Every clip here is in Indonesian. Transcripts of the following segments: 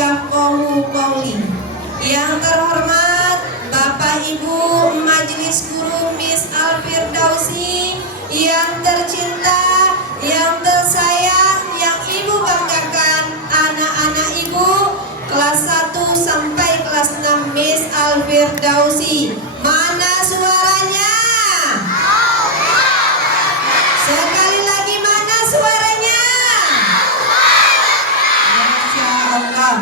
yafqahu qawli. Yang terhormat Bapak Ibu Majelis Guru Miss Al-Firdausi, yang tercinta, yang tersayang, yang Ibu banggakan, anak-anak Ibu kelas 1 sampai kelas 6 Miss Al-Firdausi. Mana suaranya? Sekali lagi, mana suaranya? Masya Allah.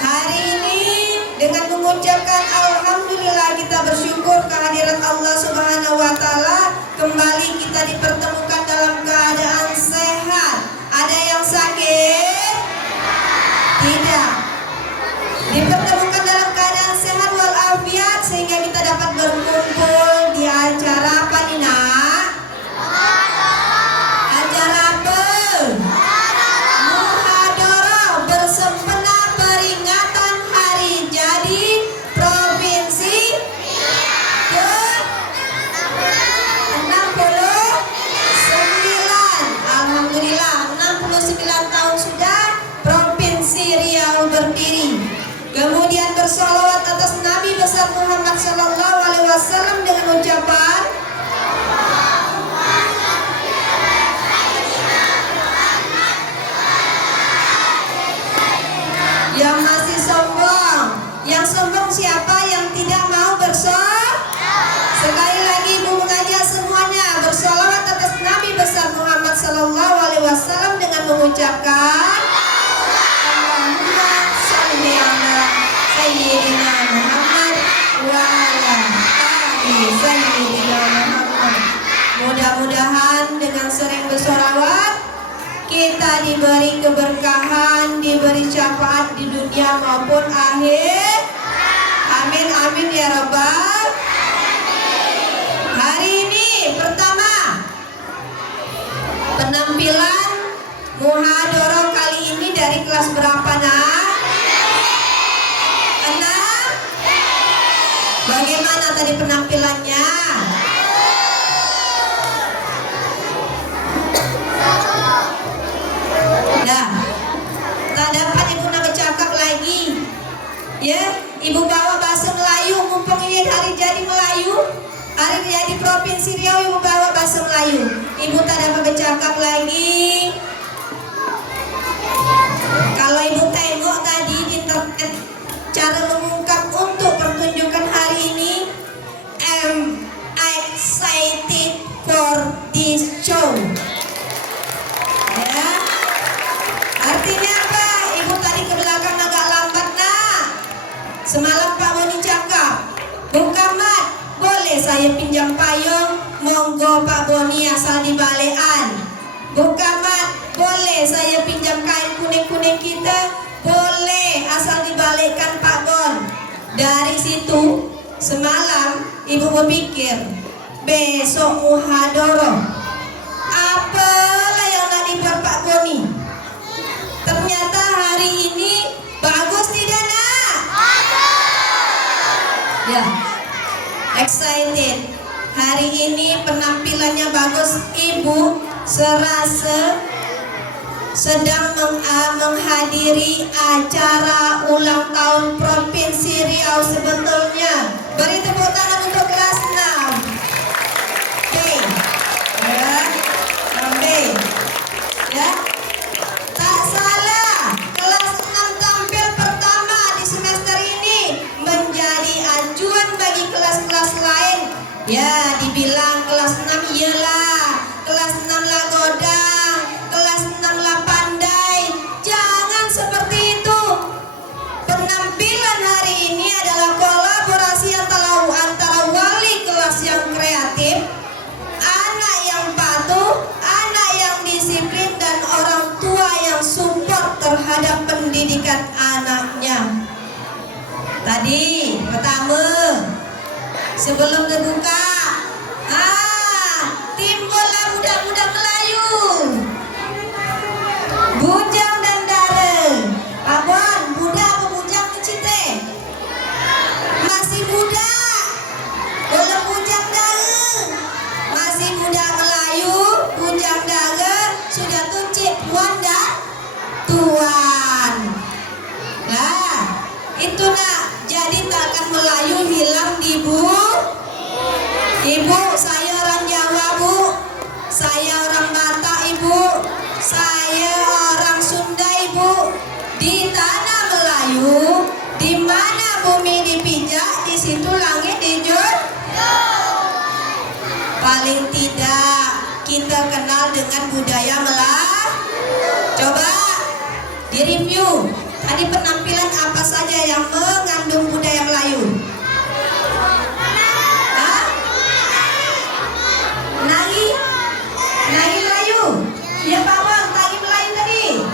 Hari ini dengan mengucapkan alhamdulillah, kita bersyukur kehadiran Allah Subhanahu wa taala, kembali kita dipertemukan dalam keadaan sehat. Ada yang sakit? Tidak. Dipertemukan dalam keadaan sehat walafiat sehingga kita dapat berkumpul di acara apa nih, Nak? Acara apa? Muhadharah bersempena peringatan hari jadi provinsi ke-69. Alhamdulillah, 69 tahun sudah Provinsi Riau berdiri. Kemudian bersolawat atas Nabi besar Muhammad Sallallahu Alaihi Wasallam dengan ucapan yang masih sombong. Yang sombong siapa? Yang tidak mau bersolawat. Sekali lagi Ibu mengajak semuanya bersolawat atas Nabi besar Muhammad Sallallahu Alaihi Wasallam dengan mengucapkan Allahumma sholli ala Sayyidina Muhammad wa ala ali Sayyidina Muhammad. Mudah-mudahan dengan sering bersolawat kita diberi keberkahan, diberi syafaat di dunia maupun akhir. Amin amin ya rabbal. Hari ini pertama penampilan muhadharah kali ini dari kelas berapa, Nak? 6. Bagaimana tadi penampilannya? Nah, tak dapat Ibu nak bercakap lagi. Ya, Ibu bawa bahasa Melayu, mumpung ini hari jadi Melayu, hari jadi Provinsi Riau, Ibu bawa bahasa Melayu. Ibu tak dapat bercakap lagi. Kalau Ibu tengok tadi di internet cara mengungkap untuk pertunjukan hari ini, I'm excited for this show. Ya, artinya apa? Ibu tadi ke belakang agak lambat, Nak. Semalam Pak Boni cakap, Bu Kamat, boleh saya pinjam payung? Monggo Pak Boni asal di balean. Bu Kamat, boleh saya pinjam kain kuning-kuning kita? Boleh asal dibalikkan Pak Bon. Dari situ semalam Ibu berpikir, besok muhadharah, apalah yang nak dibuat Pak Boni? Ternyata hari ini bagus tidak, Nak? Ya, excited. Hari ini penampilannya bagus. Ibu serasa sedang menghadiri acara ulang tahun Provinsi Riau sebetulnya. Beri tepuk tangan untuk kelas 6 B. Ya, 6B. Ya, tak salah, kelas 6 tampil pertama di semester ini menjadi acuan bagi kelas-kelas lain. Ya, dibilang kelas 6 iyalah, kelas 6 lah godang, kelas 6 lah pandai. Jangan seperti itu. Penampilan hari ini adalah kolaborasi antara wali kelas yang kreatif, anak yang patuh, anak yang disiplin, dan orang tua yang support terhadap pendidikan anaknya. Tadi pertama, sebelum terbuka, timbullah muda-muda Melayu, bujang dan dara. Pak Bon, muda apa bujang kecil teh? Masih muda, belum bujang dara. Masih muda Melayu, bujang dara, sudah tuncik puan dan tuan. Ibu? Ibu, saya orang Jawa, Bu. Saya orang Batak, Ibu. Saya orang Sunda, Ibu. Di tanah Melayu, di mana bumi dipijak, di situ langit dijunjung. Paling tidak kita kenal dengan budaya Melayu. Coba direview. Tadi penampilan apa saja yang mengandung budaya Melayu? Hah? Nari Melayu. Ya Pak Bang, tari Melayu tadi.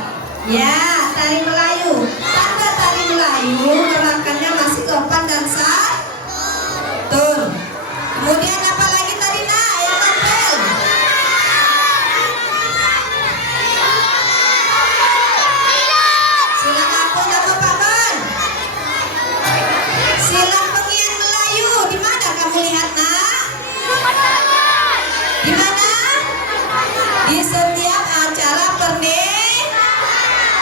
Ya, tari Melayu. Tanda tari Melayu gerakannya masih lopan dan santun. Kemudian apa lagi tadi nak yang tampil? Silang apa nama Pak Bang? Silang pengian Melayu. Di mana kamu lihat nak? Di mana? Di setiap acara pernikahan.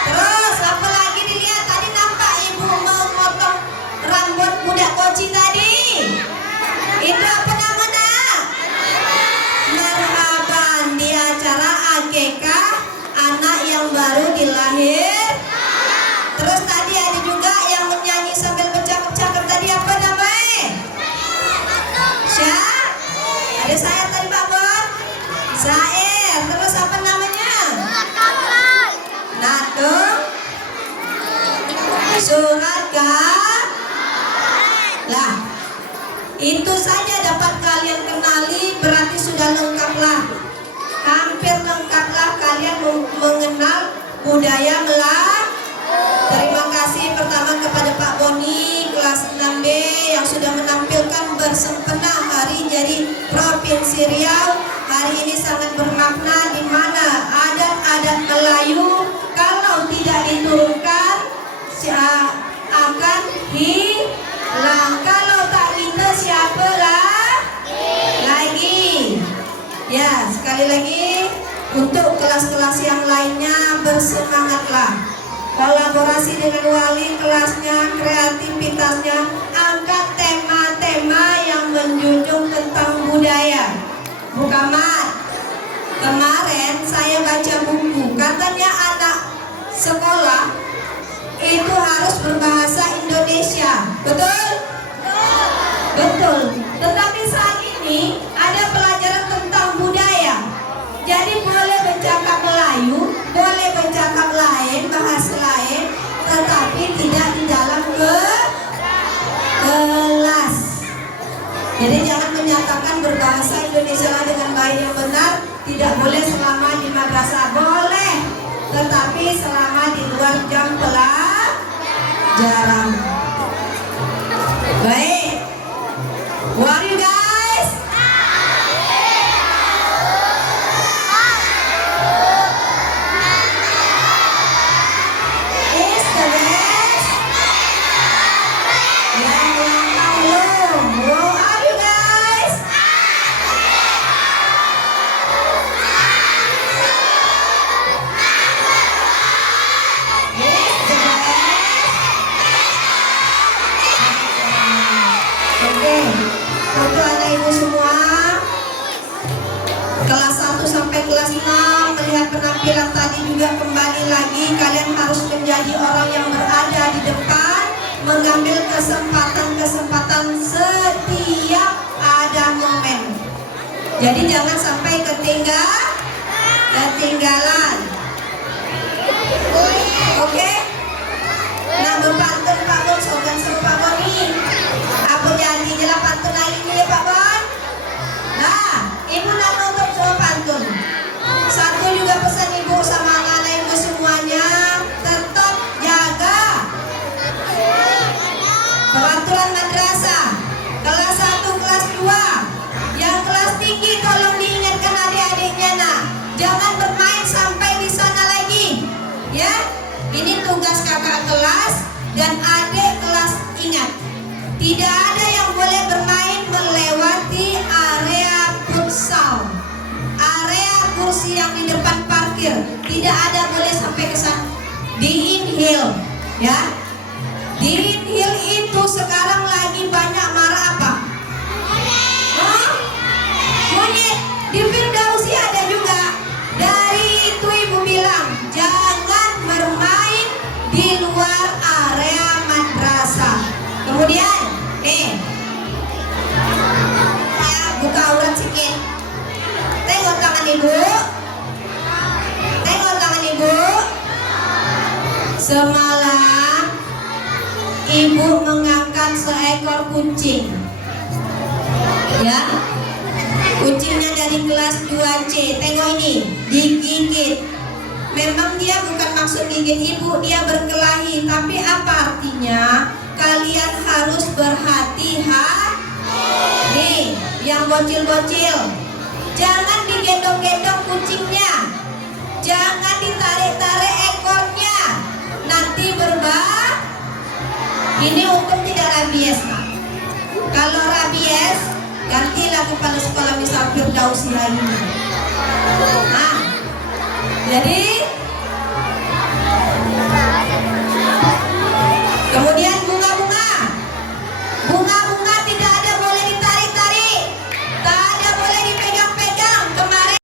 Terus apa lagi dilihat? Tadi nampak ibu memotong rambut budak koci tadi. Itu apa nama nak? Marhaban, di acara akikah anak yang baru dilahir. Terus tadi ada juga yang menyanyi sambil bercakap-cakap tadi, apa namanya? Syah? Ada saya tadi Pak Bon? Sair. Terus apa namanya? Nado? Surat lah. Itu saja dapat kalian kenali, berarti sudah lengkaplah. Hampir lengkaplah kalian mengenal budaya Melayu. Terima kasih pertama kepada Pak Boni kelas 6B yang sudah menampilkan bersempena hari jadi Provinsi Riau. Hari ini sangat bermakna, di mana adat-adat Melayu kalau tidak diturunkan akan hilang. Kalau tak kita siapa lagi? Ya, sekali lagi untuk kelas-kelas yang lainnya bersemangatlah. Kolaborasi dengan wali kelasnya, kreativitasnya, angkat tema-tema yang menjunjung tentang budaya. Bu Kamat, kemarin saya baca buku, katanya anak sekolah itu harus berbahasa Indonesia, betul? Betul. Tetapi saat ini ada pelajaran tentang budaya. Jadi boleh bercakap Melayu, boleh bercakap lain, bahasa lain, tetapi tidak di dalam kelas. Jadi jangan menyatakan berbahasa Indonesia dengan baik yang benar. Tidak boleh selama di madrasah, boleh, tetapi selama di luar jam pelajaran. Baik, what you guys? Is the best? Yang belum, how are you guys? Is the best? Oke, untuk anak ibu semua kelas 1 sampai kelas 6 melihat penampilan tadi juga kembali lagi, kalian harus menjadi orang yang berada di depan, mengambil kesempatan-kesempatan setiap ada momen. Jadi jangan sampai ketinggalan. Oke? Nah, berpantun Pak Bon, sogan seru Pak Bon nih. Apa janji jelas pantun hari ini ya Pak Bon? Nah, ibu nak nutup sama pantun. Satu juga pesan ibu sama anak-anak ibu semuanya, tetap jaga peraturan madrasah. Kelas 1, kelas 2, yang kelas tinggi tolong diingatkan adik-adiknya nak, jangan bermain sampai di sana lagi. Ya, ini tugas kakak kelas dan adik kelas, ingat. Tidak ada yang boleh bermain melewati area futsal, area kursi yang di depan parkir. Tidak ada boleh sampai ke sana. Di inhale, ya. Di inhale itu sekarang lagi banyak marah apa? Di Firdausi ada juga. Dari itu ibu bilang jangan bermain di luar area madrasah. Kemudian nih, ya, buka aurat sedikit. Tengok tangan ibu. Tengok tangan ibu. Semalam ibu mengangkat seekor kucing. Ya. Kucingnya dari kelas 2C. Tengok ini, digigit. Memang dia bukan maksud gigit ibu, dia berkelahi. Tapi apa artinya? Kalian harus berhati-hati. Nih, yang bocil-bocil, jangan digendong-gendong kucingnya. Jangan ditarik-tarik ekornya. Nanti ini hukum tidak rabies. Kalau rabies, gantilah kepala sekolah misal Firdausi lainnya. Nah, jadi kemudian bunga tidak ada boleh ditarik-tarik, tak ada boleh dipegang-pegang. Kemarin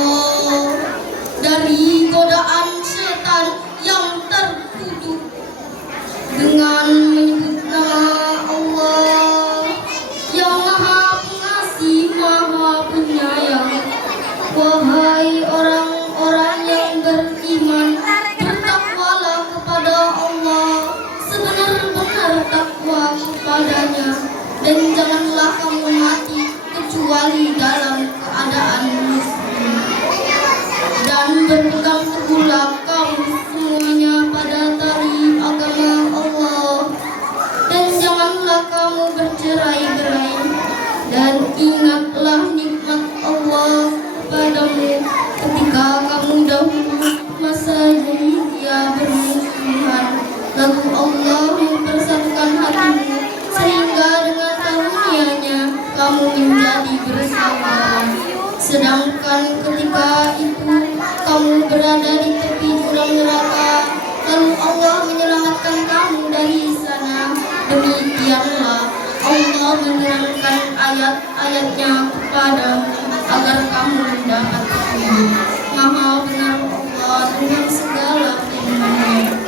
Allah dari godaan setan yang terkutuk dengan menyebut nama Allah yang Maha Pengasih, Maha Penyayang. Wahai orang-orang yang beriman, bertakwalah kepada Allah sebenar-benar takwa kepadanya, dan janganlah kamu mati kecuali dalam keadaan muslim. Dan berpegang teguhlah kamu semuanya pada tali agama Allah, dan janganlah kamu bercerai-berai, dan ingatlah nikmat Allah kepadamu ketika kamu dahulu masa jahiliyah bermusuhan, lalu Allah mempersatukan hatimu sehingga dengan karunia-Nya kamu menjadi bersama. Sedangkan ketika itu kamu berada di tepi jurang neraka, lalu Allah menyelamatkan kamu dari sana. Demikianlah Allah menerangkan ayat-ayatnya kepadamu agar kamu mendapat petunjuk. Maha benar Allah dengan segala firman-Nya.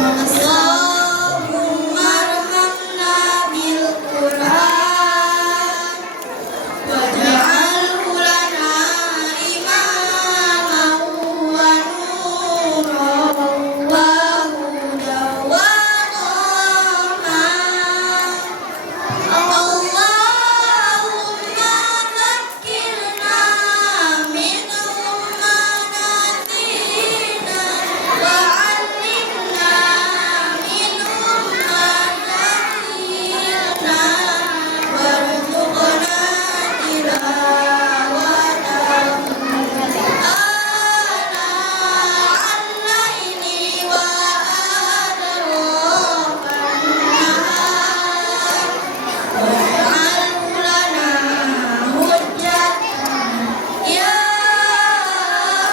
Allahumma arhamna bil Qur'an waj'alhu lana imaman wa nuran wa hudan wa rahmah. Allahumma zakkirna minhu ma nasina wa 'allimna minhu ma jahilna warzuqna tilawatahu ana al-laili wa adrakan nahar waj'alhu lana hujjatan ya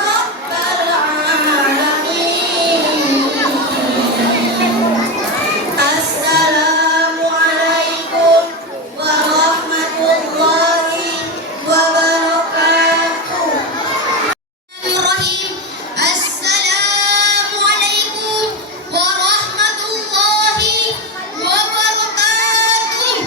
rabbal alamin. Assalamualaikum warahmatullahi wabarakatuh. Bismillahirrahmanirrahim. Assalamualaikum warahmatullahi wabarakatuh.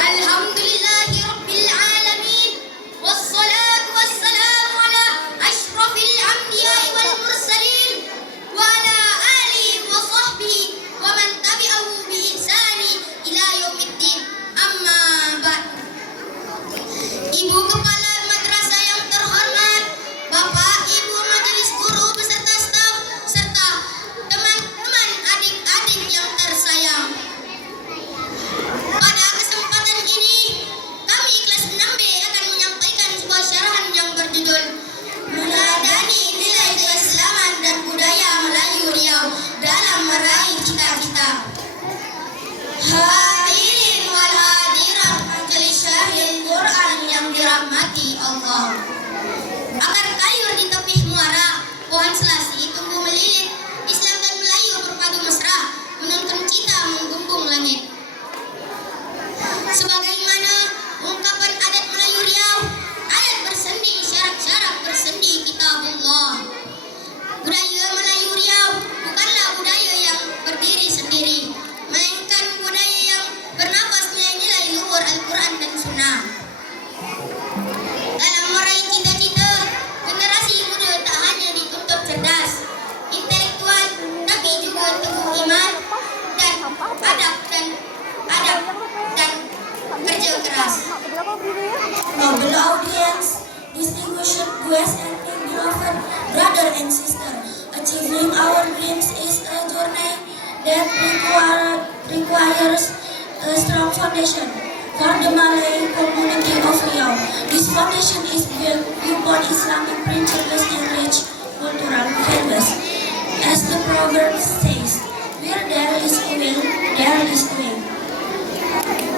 Alhamdulillahi rabbil alamin, wassalatu wassalamu ala ashrafil anbiya'i wal mursalin wa ala alihi wa sahbihi wa man tabi'ahu bi ihsani ila yaumiddin. Amma ba'd. Ibu Kepala Madrasah yang terhormat, Bapak Ibu Majelis Guru beserta staf, serta teman-teman adik-adik yang tersayang. Pada kesempatan ini, kami kelas 6B akan menyampaikan sebuah syarahan yang berjudul Meneladani Nilai Keislaman dan Budaya Melayu Riau dalam Meraih Cita-cita. Hadirin wal hadirat majelis syahid Quran yang dirahmati Allah. Akar kayur di tepi muara, pohon selasi tumbuh melilit, Islam dan Melayu berpadu mesra, menuntun cita menggumbung langit. Sebagaimana ungkapan adat Melayu Riau, adat bersendi, syarak-syarak bersendi kitabullah. Budaya Melayu Riau bukanlah budaya yang berdiri sendiri, melainkan budaya yang bernafas nilai-nilai luhur Al-Quran dan Sunnah. Dalam meraih cita-cita, generasi muda tak hanya dituntut cerdas, intelektual, tapi juga teguh iman dan adab dan kerja keras. Noble audience, distinguished guests and beloved brother and sister, achieving our dreams is a journey that requires a strong foundation. For the Malay community of Riau, this foundation is built upon Islamic principles and rich cultural values. As the proverb says, where there is a will, there is a way.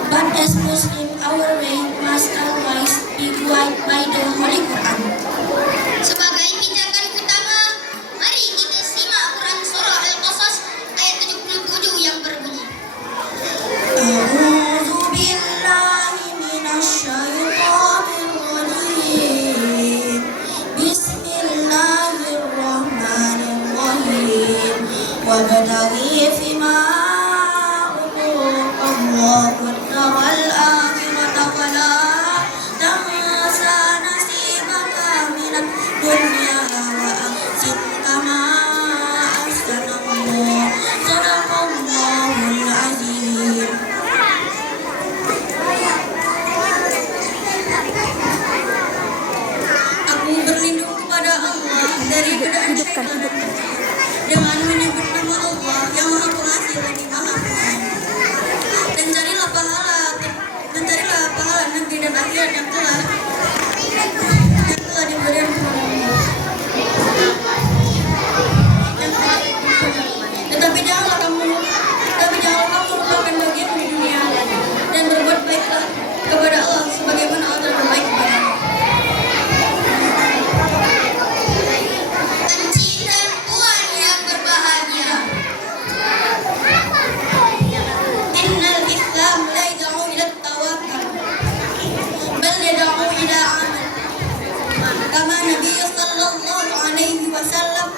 But as Muslim, our way must always be guided by the Holy Quran. Sebagai pijakan utama, mari kita simak Quran Surah Al-Qasas ayat 77 yang berbunyi, وابتغي فيما أوتاك الله الدار الآخرة ولا تنس نصيبك من الدنيا وأحسن كما أحسن الله صدق الله العظيم. Aku berlindung kepada Allah dari godaan syaitan dengan menyebut nama Allah yang Maha Pengasih lagi Maha Penyayang. Dan carilah pahala negeri dan akhirat yang telah diberikan kepada Allah. Tetapi janganlah kamu lupakan bagian di dunia dan berbuat baiklah kepada Allah sebagaimana Allah telah berbaik kepada Allah. Encik dan puan yang berbahagia. Innal Islam la yad'u ila at-tawakkul bal yad'u ila amal. Kama Nabi sallallahu alaihi wasallam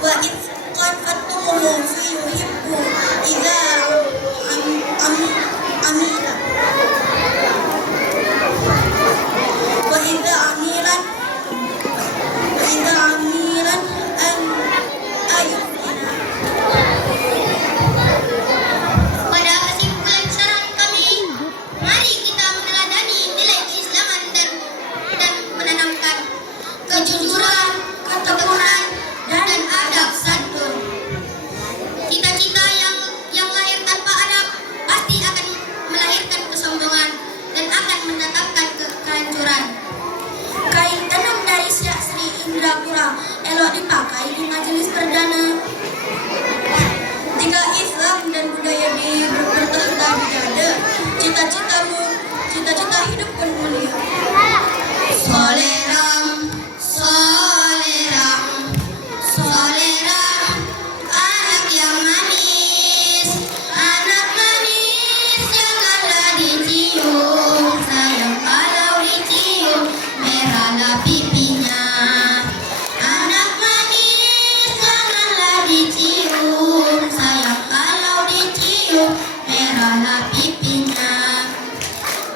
wa id qad fatumuhu fi yuhibbu idza amila wa idza amilan an ayyuna. Pada kesimpulan saran kami, mari kita meneladani nilai keislaman dan menanamkan kejujuran, ketekunan, dan adab santun. Cita-cita yang lahir tanpa adab pasti akan melahirkan kesombongan dan akan mendatangkan kehancuran. Kain tenun dari Syekh Sri Indrapura elok dipakai di majelis perdana. Jika Islam dan budaya bertahta di dada, cita-cita hidup pun mulia. Soleram, soleram, soleram, anak yang manis, janganlah dicium, sayang kalau dicium, merahlah pipinya. Anak manis, janganlah dicium, sayang kalau dicium, merahlah pipinya.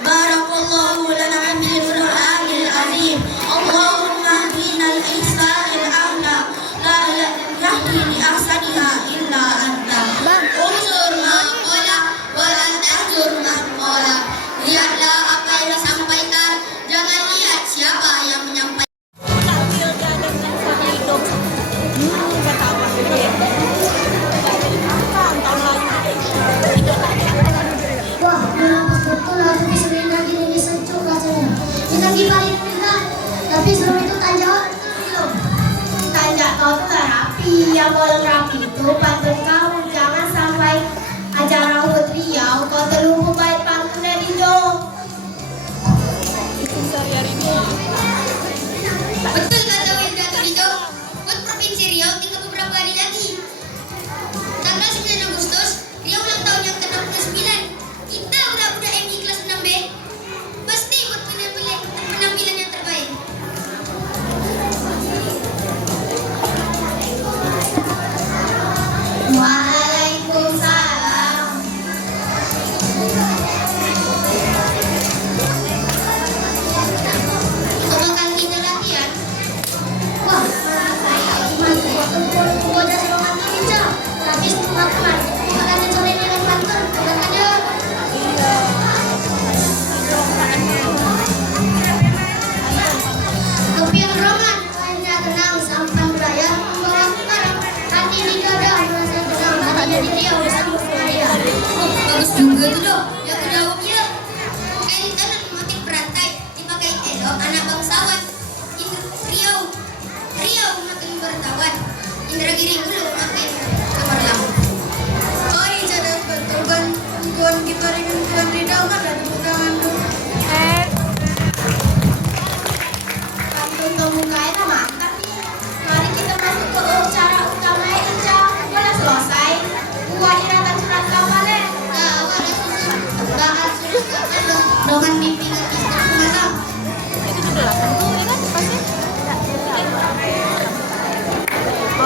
Barakallahu lana bil Qur'anil azim. Allahumma hdina al-ihsanil a'la. La yahdi li ahsaniha illa anta. Unsur maqala walan tahjur maqala. Lihatlah apa yang disampaikan, jangan lihat siapa yang menyampaikan. Wah, menambah betul harus disering lagi ini sejuk rasanya. Kita gimana juga, tapi sebelum itu tanya dulu. Tanya kau tuh gak rapi, yang boleh rapi itu pantun kamu. Jangan sampai acara Ubud Riau kau terlupa baik pantun dari dong. Betul kata Winda Turijo, buat Provinsi Riau tinggal beberapa hari lagi. Tanggal 9 Agustus, Riau ulang tahun yang ke-69. Kita budak-budak MI kelas 6B pasti buat penampilan yang terbaik. Waalaikumsalam. Apakah kita latihan? Wah, saya cuma buat dari orang aja. Tapi semua teman, makanya sore ini dengan pantun, makanya. Kopi yang roman, hanya tenang, sampan budaya, membawa sekarang. Hati di dada, merasa tenang, hatinya di Riau, bersambut budaya. Bagus juga tuh dok, ya jawabnya. Kain tenun motif berantai dipakai elok anak bangsawan. Riau makin bertawan. Indragiri Hulu makin cemerlang. Oh iya, cadang betul kan tuan kita dengan tuan Ridho kan ada tepuk tangan tuh. Pantun pembukaan mantap nih. Mari kita masuk ke acara utama Ica. Boleh selesai. Buat iratan surat kamarnya. Bahas surat kabar dengan mimpi lagi semalam.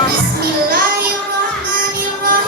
Bismillahirrahmanirrahim.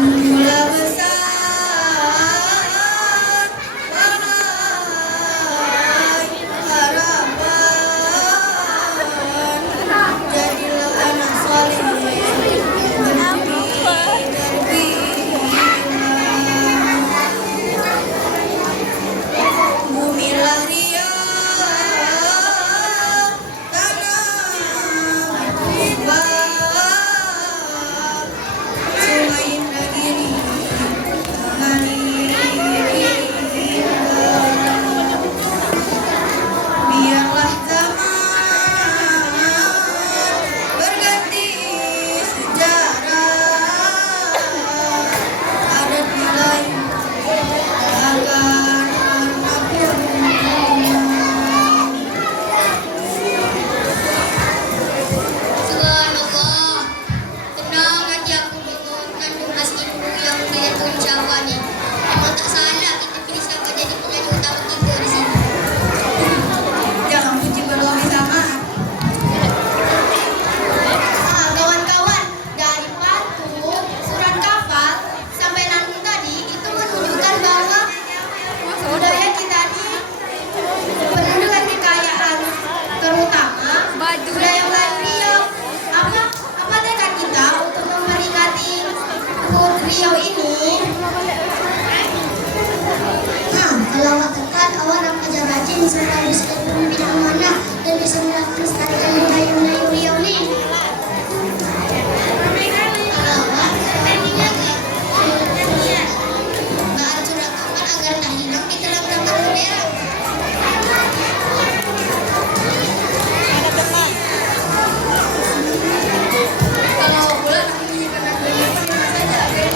Mula besar wahai harapan, jadilah anak saleh bumilah dia tanah berkubah, sungai negeri mengalir indah. Biarlah zaman berganti sejarah, adat Melayu akan pernah Subhanallah, tenang hati aku dengan kandung mas ibu yang dia ucapkan ni. Memang tak salah kita pilih siapa jadi penyanyi utama kita di sini. Jangan puji berlebih sama. Kawan-kawan, dari patung, surat kafal, sampai lantung tadi itu menunjukkan bahwa budaya kita ini penuh dengan kekayaan, terutama budaya Riau. Apa tekad kita untuk memperingati HUT Riau ini? Kalau awak tekad, awak nak belajar rajin serta bisa pemimpin amanah dan bisa melestarikan budaya Melayu Riau ni. Bahan surat kapan agar tak hilang di dalam gambar bendera. Kalau bulan nak menyanyikan lagu ini, mana saja kan?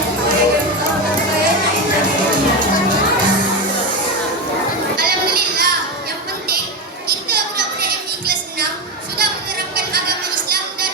Alhamdulillah, yang penting kita budak-budak MI kelas 6 sudah menerapkan agama Islam dan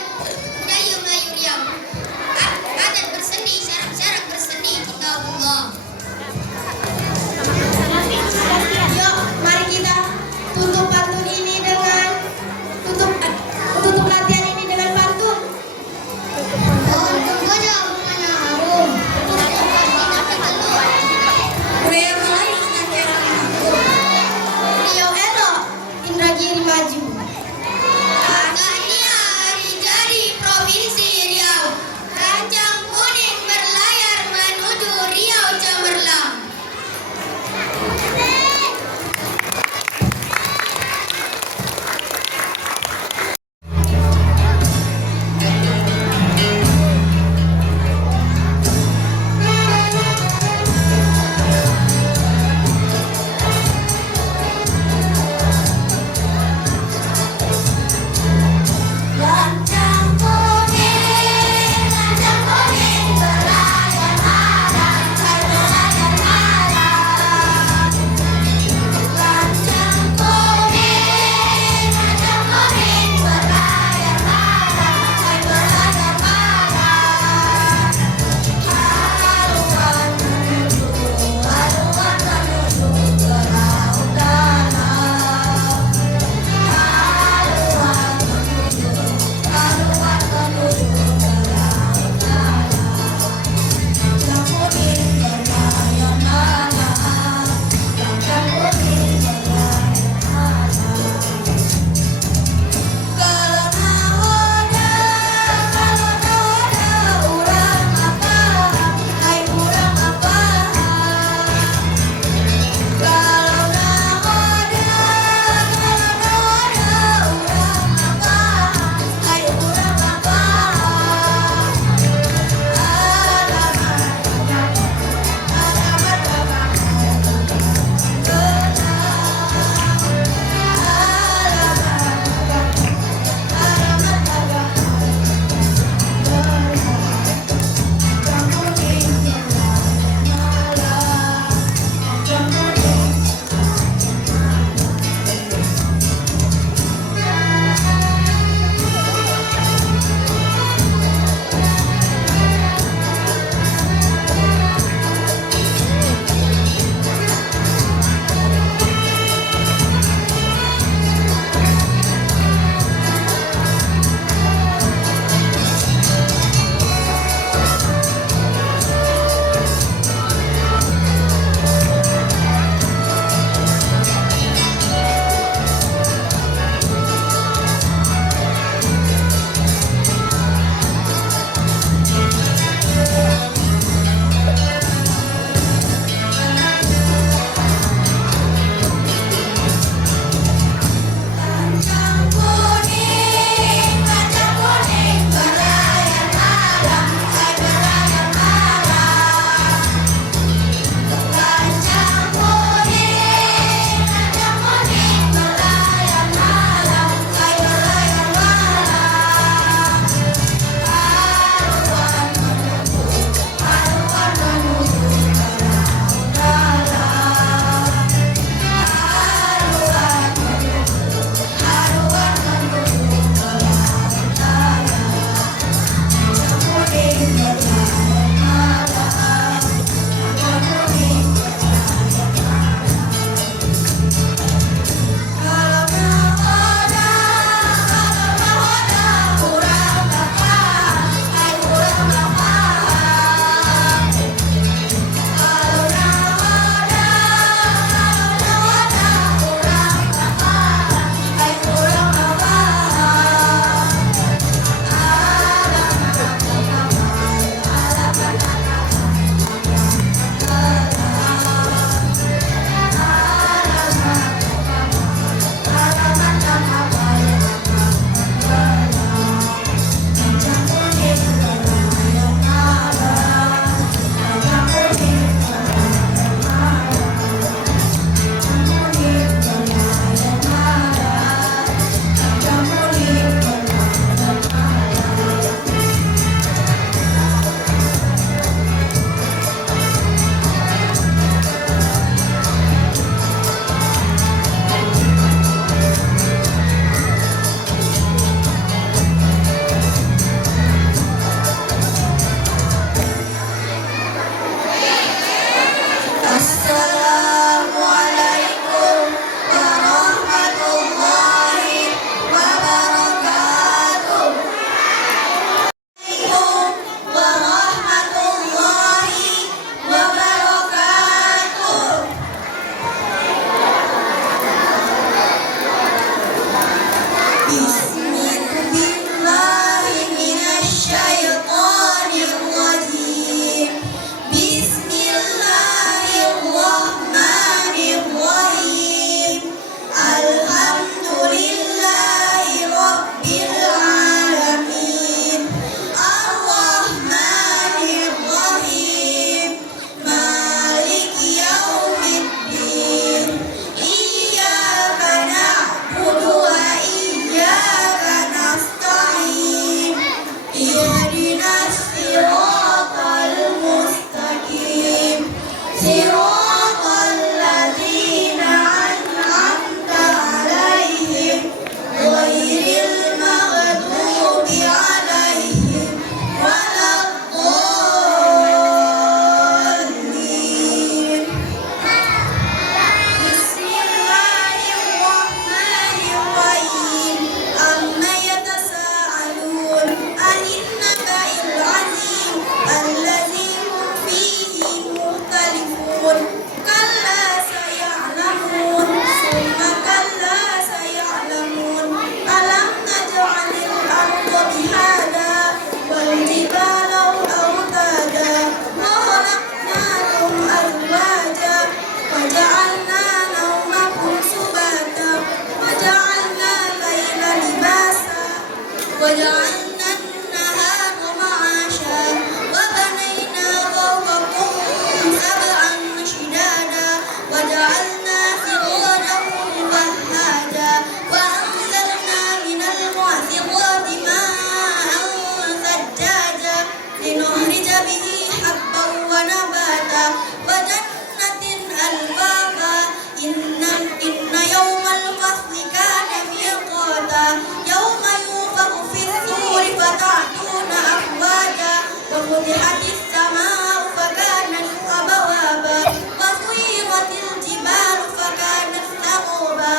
وفتحت السماء فكانت أبوابا وسيرت الجبال فكانت سرابا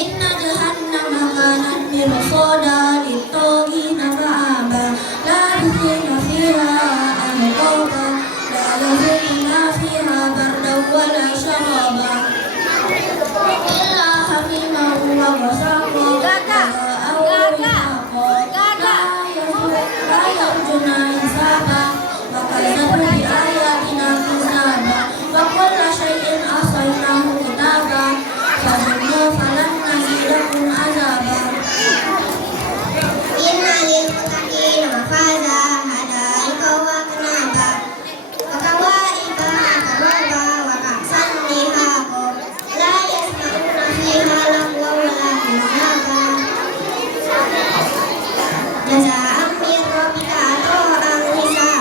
إن جهنم كانت مرصادا للطاغين مآبا لابثين فيها أحقابا لا يذوقون فيها بردا ولا شرابا إلا حميما وغساقا جزاء وفاقا لا يرجون حسابا وكذبوا بآياتنا كذابا وكل شيء أحصيناه كتابا فذوقوا فلن نزيدكم عذابا إن للمتقين مفازا حدائق وأعنابا وكواعب أترابا وكأسا دهاقا لا يسمعون فيها لغوا ولا كذابا جزاء من ربك عطاء حسابا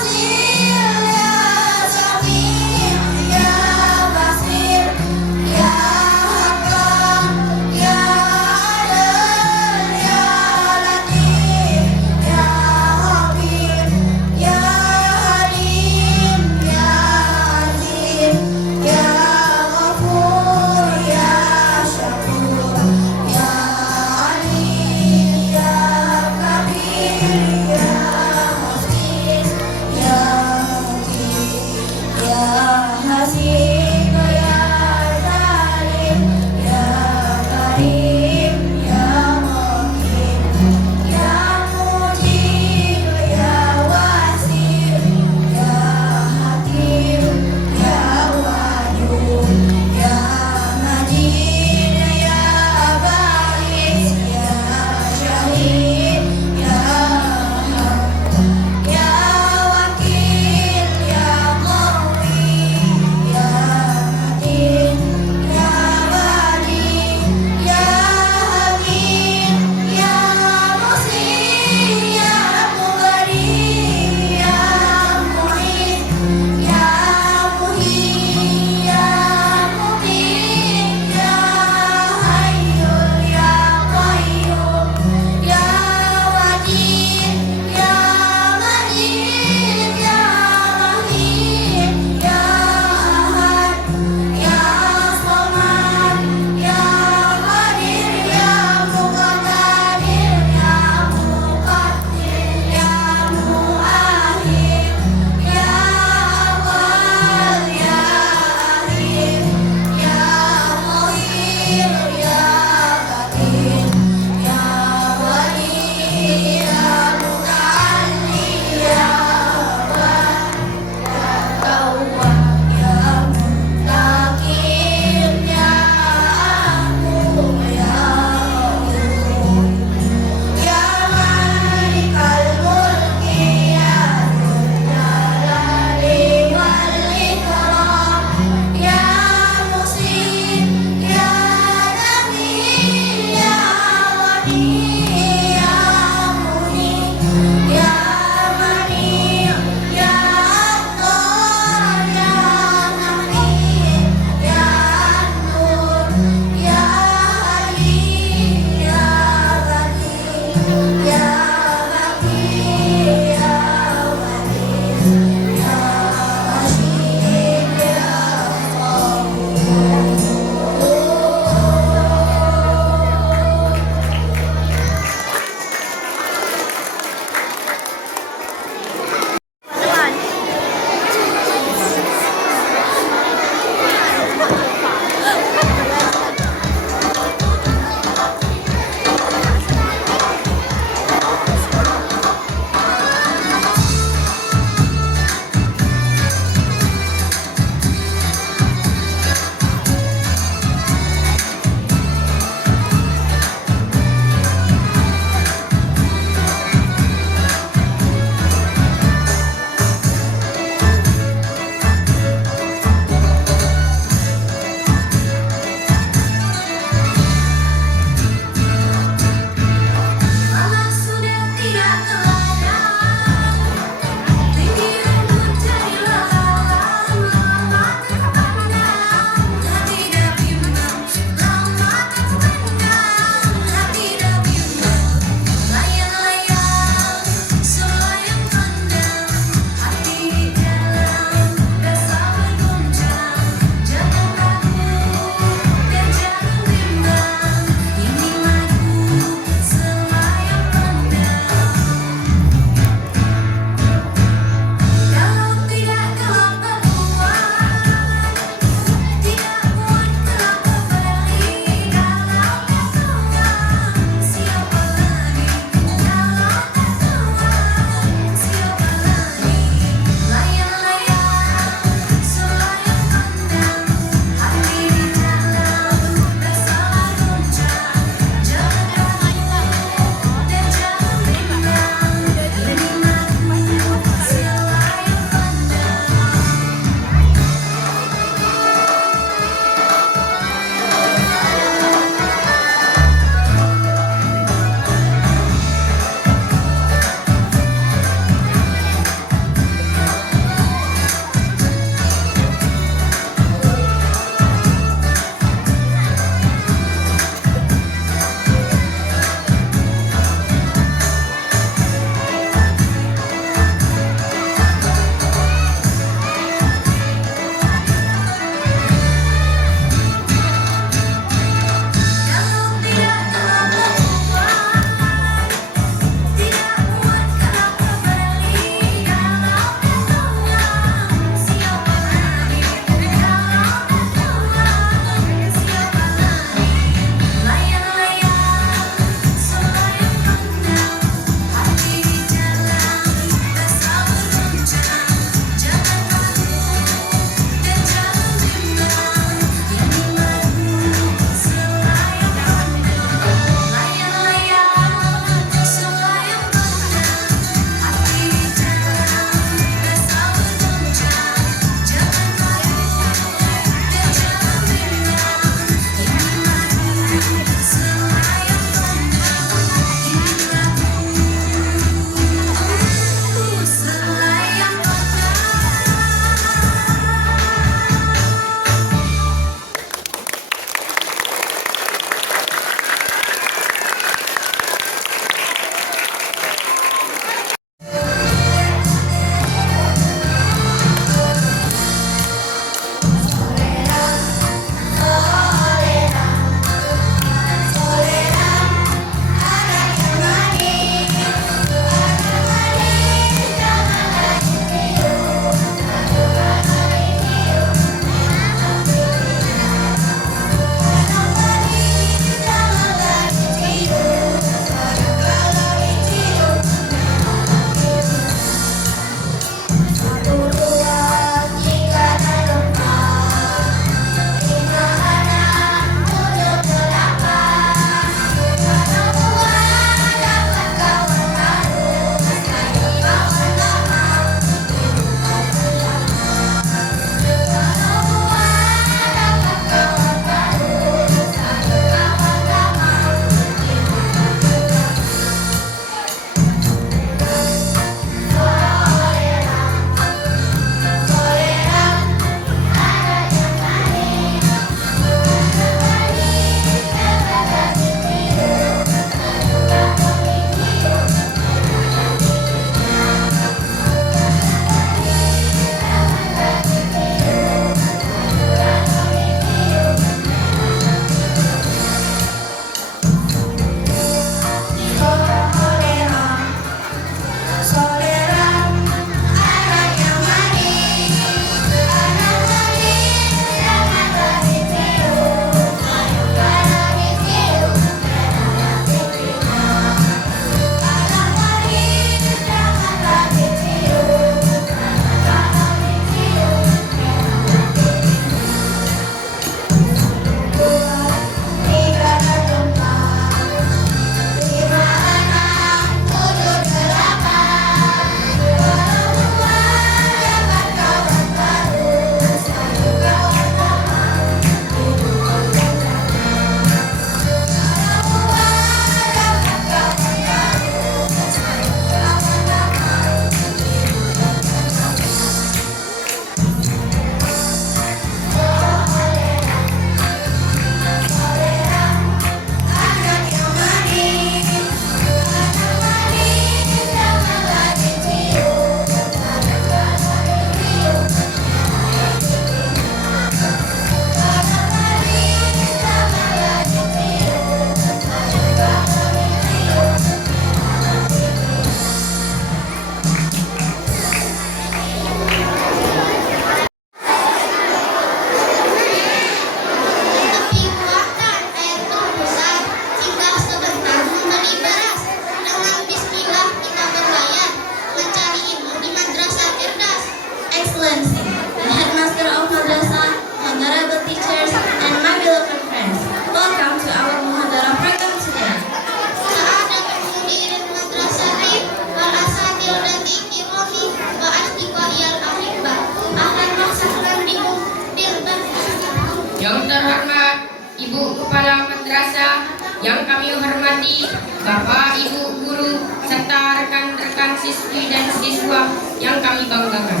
madrasah yang kami hormati, Bapak, Ibu, guru, serta rekan-rekan siswi dan siswa yang kami banggakan.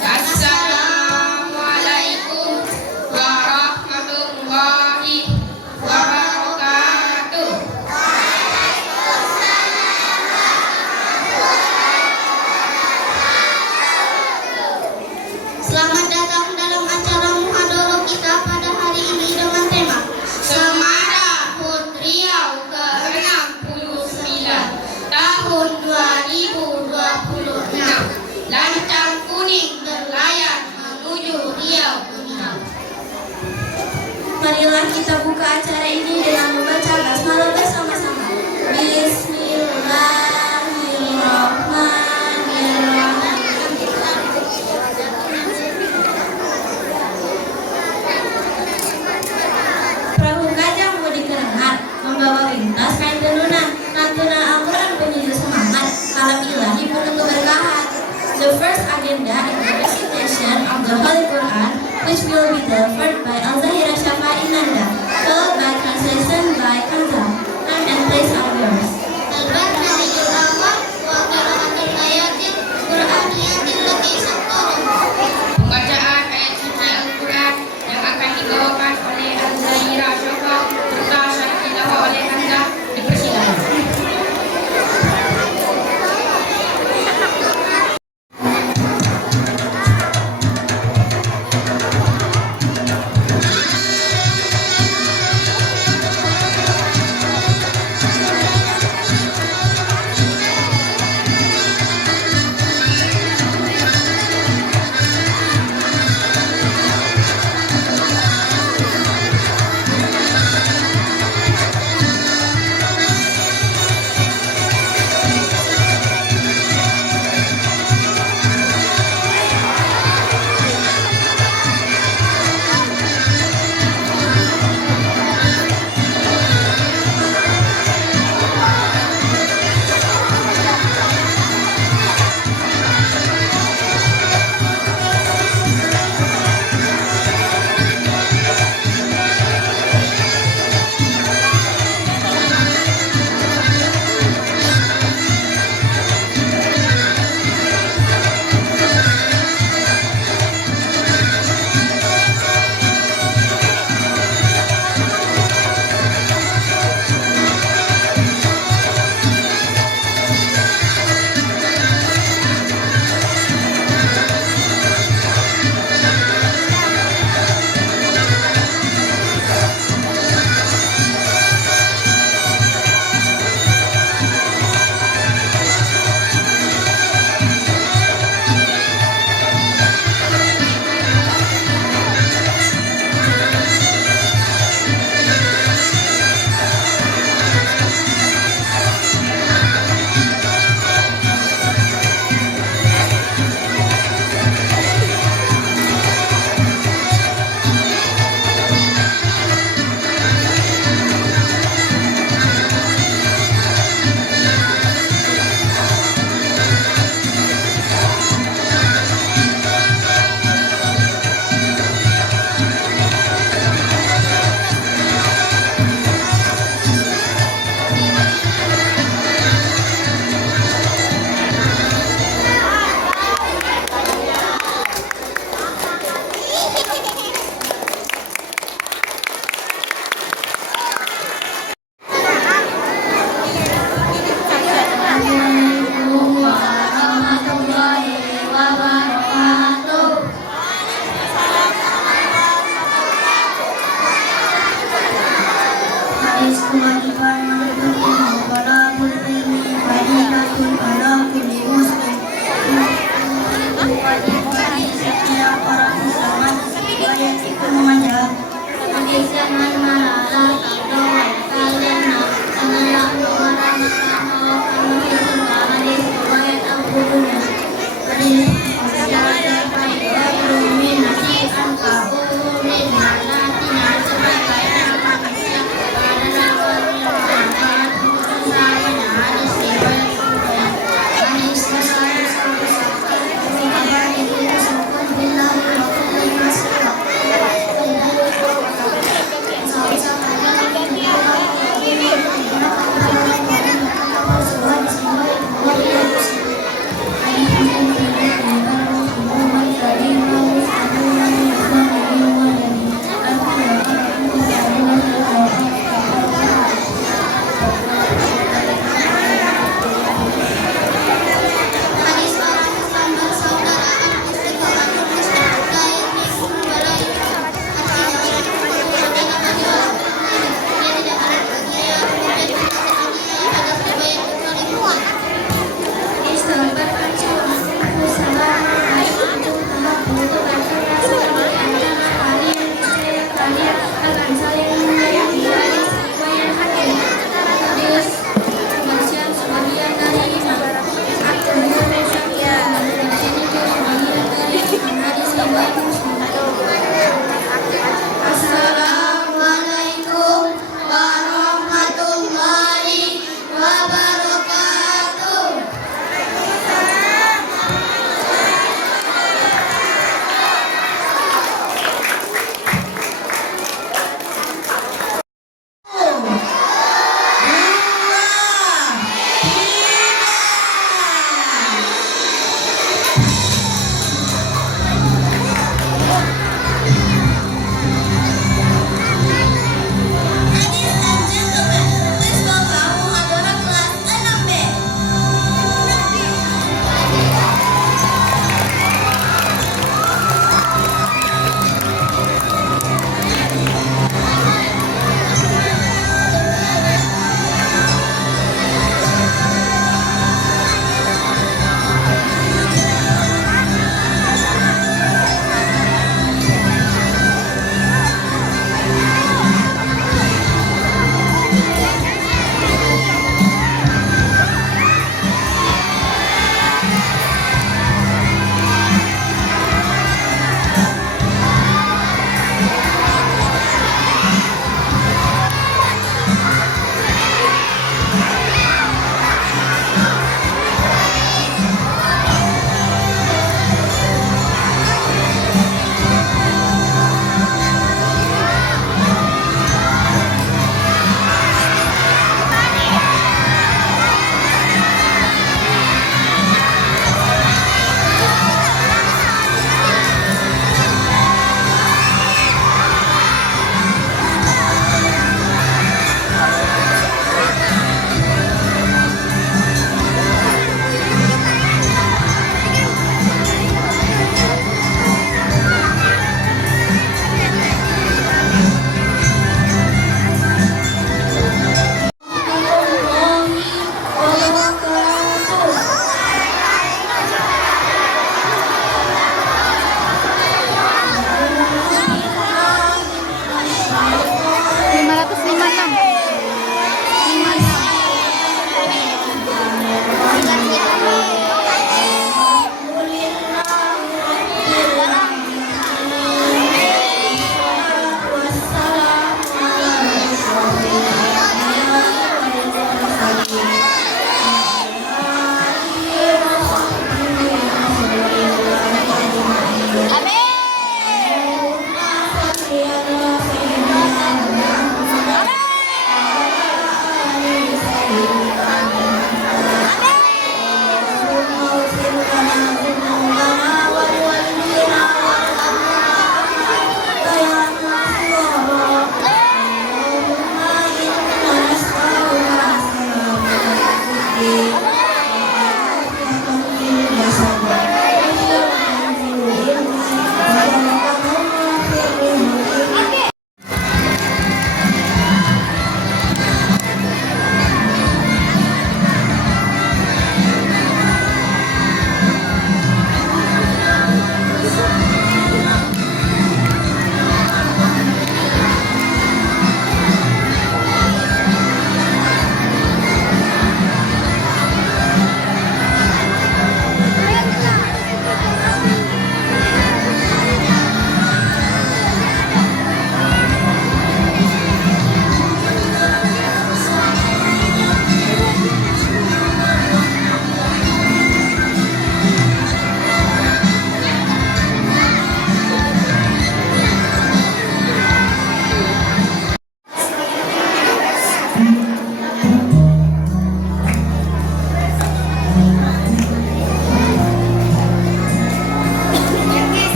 Assalamualaikum warahmatullahi wabarakatuh. Selamat datang dalam acara muhadharah kita pada hari ini dengan tema Semarang HUT Riau ke-69 tahun 2026. Lancang kuning berlayar menuju Riau Gemilang. Marilah kita buka acara ini dengan membaca basmalah bersama-sama. Bismillahirrahmanirrahim. Perahu gajah mudik kerengat, membawa lintas kain tenunan, lantunan Al-Quran penyuju semangat, kalam ilahi penuh keberkahan. The first agenda is the recitation of the Holy Quran, which will be delivered by Al-Zahira Shafa Inanda, followed by translation by Kanza. Time and place are yours. Al-Baqarah al-awwal wa qira'atul ayatil Qur'aniyatil lati satara. Pembacaan ayat suci Al-Quran yang akan dibawakan oleh Al-Zahira Shafa serta syarah oleh Hamzah dipersilakan. Kewajiban